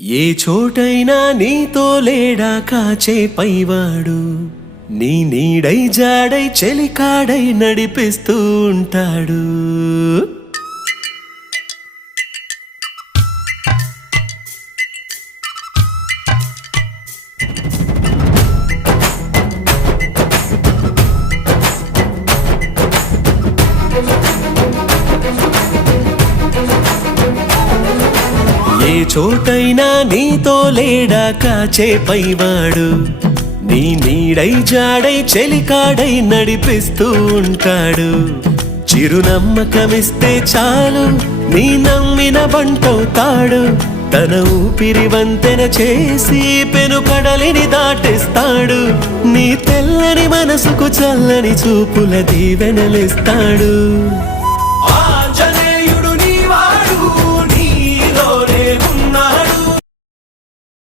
ఏ చోటైనా నీతో లేడా కాచే పైవాడు, నీ నీడై జాడై చెలికాడై నడిపిస్తూ ఉంటాడు. ఏ చోటైనా నీతో లేడా కాచే పైవాడు, నీ నీడై జాడై చెలికాడై నడిపిస్తూ ఉంటాడు. చిరునమ్మకమిస్తే చాలు నీ నమ్మిన బంటవుతాడు. తన ఊపిరి వంతెన చేసి పెను కడలిని దాటిస్తాడు. నీ తెల్లని మనసుకు చల్లని చూపుల దీవెనలిస్తాడు.